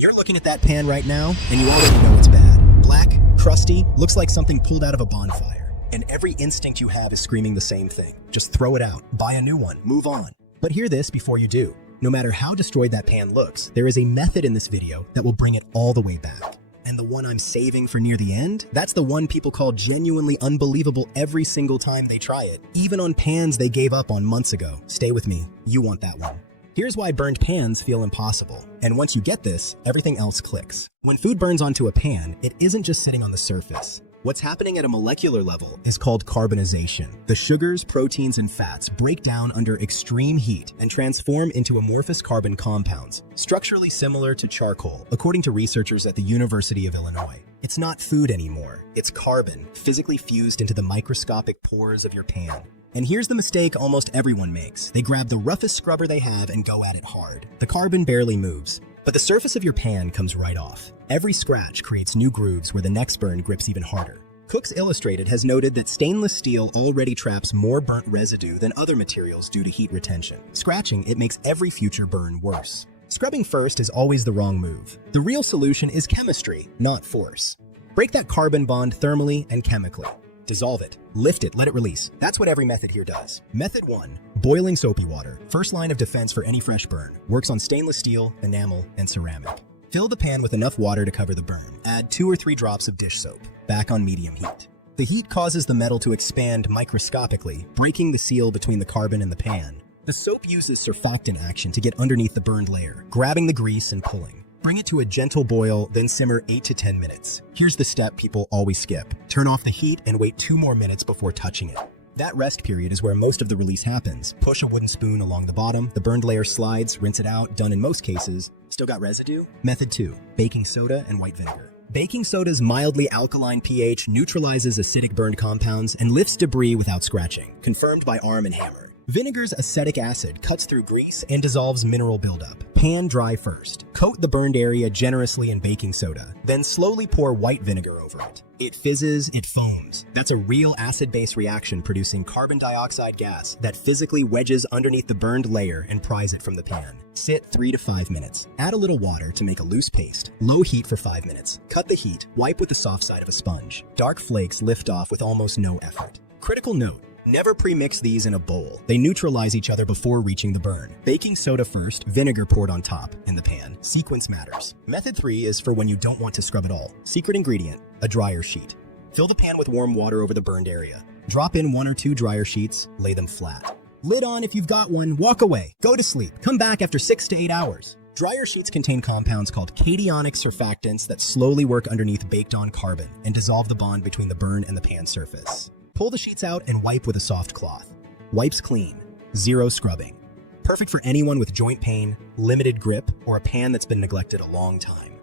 You're looking at that pan right now, and you already know it's bad. Black, crusty, looks like something pulled out of a bonfire. And every instinct you have is screaming the same thing. Just throw it out, buy a new one, move on. But hear this before you do. No matter how destroyed that pan looks, there is a method in this video that will bring it all the way back. And the one I'm saving for near the end, that's the one people call genuinely unbelievable every single time they try it, even on pans they gave up on months ago. Stay with me, you want that one. Here's why burned pans feel impossible. And once you get this, everything else clicks. When food burns onto a pan, it isn't just sitting on the surface. What's happening at a molecular level is called carbonization. The sugars, proteins, and fats break down under extreme heat and transform into amorphous carbon compounds, structurally similar to charcoal, according to researchers at the University of Illinois. It's not food anymore. It's carbon, physically fused into the microscopic pores of your pan. And here's the mistake almost everyone makes. They grab the roughest scrubber they have and go at it hard. The carbon barely moves, but the surface of your pan comes right off. Every scratch creates new grooves where the next burn grips even harder. Cooks Illustrated has noted that stainless steel already traps more burnt residue than other materials due to heat retention. Scratching it makes every future burn worse. Scrubbing first is always the wrong move. The real solution is chemistry, not force. Break that carbon bond thermally and chemically. Dissolve it, lift it, let it release. That's what every method here does. Method 1, boiling soapy water. First line of defense for any fresh burn. Works on stainless steel, enamel, and ceramic. Fill the pan with enough water to cover the burn. Add 2 or 3 drops of dish soap, back on medium heat. The heat causes the metal to expand microscopically, breaking the seal between the carbon and the pan. The soap uses surfactant action to get underneath the burned layer, grabbing the grease and pulling. Bring it to a gentle boil, then simmer 8 to 10 minutes. Here's the step people always skip. Turn off the heat and wait 2 more minutes before touching it. That rest period is where most of the release happens. Push a wooden spoon along the bottom, the burned layer slides, rinse it out, done in most cases. Still got residue? Method 2, baking soda and white vinegar. Baking soda's mildly alkaline pH neutralizes acidic burned compounds and lifts debris without scratching, confirmed by Arm & Hammer. Vinegar's acetic acid cuts through grease and dissolves mineral buildup. Pan dry first. Coat the burned area generously in baking soda, then slowly pour white vinegar over it. It fizzes, it foams. That's a real acid-base reaction producing carbon dioxide gas that physically wedges underneath the burned layer and pries it from the pan. Sit 3 to 5 minutes. Add a little water to make a loose paste. Low heat for 5 minutes. Cut the heat, wipe with the soft side of a sponge. Dark flakes lift off with almost no effort. Critical note. Never pre-mix these in a bowl. They neutralize each other before reaching the burn. Baking soda first, vinegar poured on top in the pan. Sequence matters. Method 3 is for when you don't want to scrub at all. Secret ingredient, a dryer sheet. Fill the pan with warm water over the burned area. Drop in 1 or 2 dryer sheets, lay them flat. Lid on if you've got one, walk away, go to sleep. Come back after 6 to 8 hours. Dryer sheets contain compounds called cationic surfactants that slowly work underneath baked-on carbon and dissolve the bond between the burn and the pan surface. Pull the sheets out and wipe with a soft cloth. Wipes clean. Zero scrubbing. Perfect for anyone with joint pain, limited grip, or a pan that's been neglected a long time.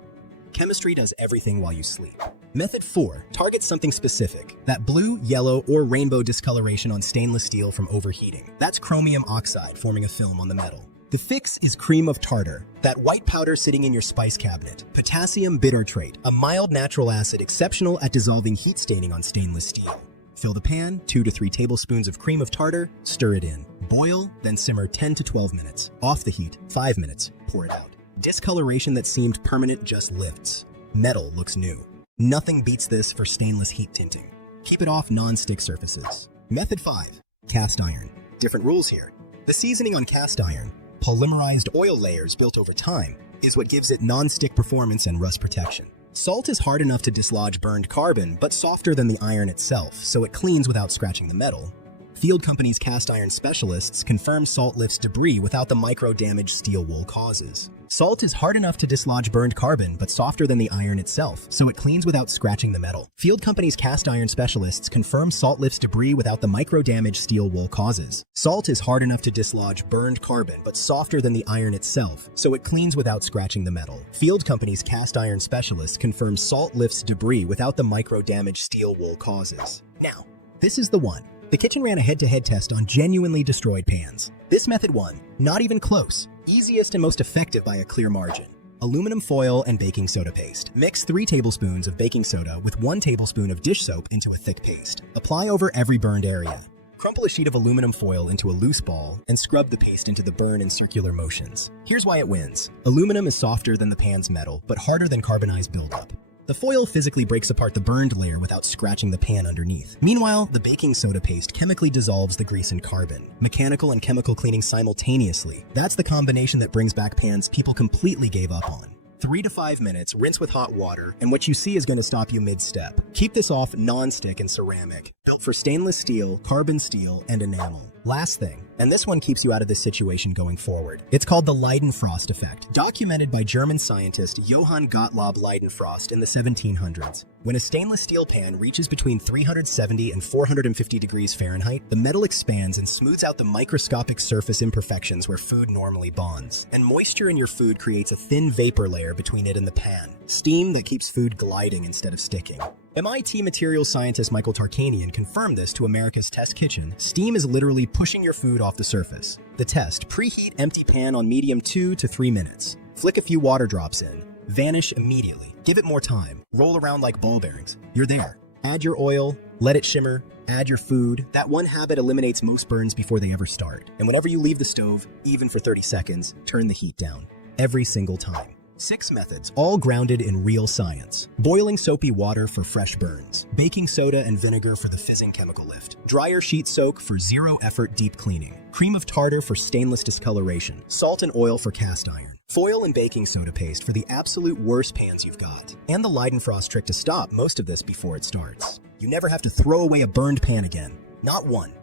Chemistry does everything while you sleep. Method 4 targets something specific. That blue, yellow, or rainbow discoloration on stainless steel from overheating. That's chromium oxide forming a film on the metal. The fix is cream of tartar, that white powder sitting in your spice cabinet. Potassium bitartrate, a mild natural acid exceptional at dissolving heat staining on stainless steel. Fill the pan, 2 to 3 tablespoons of cream of tartar, stir it in. Boil, then simmer 10 to 12 minutes. Off the heat, 5 minutes, pour it out. Discoloration that seemed permanent just lifts. Metal looks new. Nothing beats this for stainless heat tinting. Keep it off non-stick surfaces. Method 5, cast iron. Different rules here. The seasoning on cast iron, polymerized oil layers built over time, is what gives it non-stick performance and rust protection. Salt is hard enough to dislodge burned carbon, but softer than the iron itself, so it cleans without scratching the metal. Field Company's cast iron specialists confirm salt lifts debris without the micro-damage steel wool causes. Salt is hard enough to dislodge burned carbon, but softer than the iron itself, so it cleans without scratching the metal. Field Company's cast iron specialists confirm salt lifts debris without the micro-damage steel wool causes. Salt is hard enough to dislodge burned carbon, but softer than the iron itself, so it cleans without scratching the metal. Field Company's cast iron specialists confirm salt lifts debris without the micro-damage steel wool causes. Now, this is the one. The kitchen ran a head-to-head test on genuinely destroyed pans. This method won, not even close. Easiest and most effective by a clear margin. Aluminum foil and baking soda paste. Mix 3 tablespoons of baking soda with 1 tablespoon of dish soap into a thick paste. Apply over every burned area. Crumple a sheet of aluminum foil into a loose ball and scrub the paste into the burn in circular motions. Here's why it wins. Aluminum is softer than the pan's metal, but harder than carbonized buildup. The foil physically breaks apart the burned layer without scratching the pan underneath. Meanwhile, the baking soda paste chemically dissolves the grease and carbon. Mechanical and chemical cleaning simultaneously. That's the combination that brings back pans people completely gave up on. 3 to 5 minutes, rinse with hot water, and what you see is going to stop you mid-step. Keep this off non-stick and ceramic, built for stainless steel, carbon steel, and enamel. Last thing, and this one keeps you out of this situation going forward. It's called the Leidenfrost effect, documented by German scientist Johann Gottlob Leidenfrost in the 1700s. When a stainless steel pan reaches between 370 and 450 degrees Fahrenheit, the metal expands and smooths out the microscopic surface imperfections where food normally bonds. And moisture in your food creates a thin vapor layer between it and the pan, steam that keeps food gliding instead of sticking. MIT materials scientist Michael Tarkanian confirmed this to America's Test Kitchen. Steam is literally pushing your food off the surface. The test: preheat empty pan on medium 2 to 3 minutes. Flick a few water drops in. Vanish immediately. Give it more time. Roll around like ball bearings. You're there. Add your oil, let it shimmer, add your food. That one habit eliminates most burns before they ever start. And whenever you leave the stove, even for 30 seconds, turn the heat down. Every single time. 6 methods, all grounded in real science. Boiling soapy water for fresh burns. Baking soda and vinegar for the fizzing chemical lift. Dryer sheet soak for zero-effort deep cleaning. Cream of tartar for stainless discoloration. Salt and oil for cast iron. Foil and baking soda paste for the absolute worst pans you've got. And the Leidenfrost trick to stop most of this before it starts. You never have to throw away a burned pan again. Not one.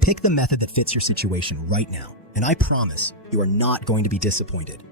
Pick the method that fits your situation right now, and I promise you are not going to be disappointed.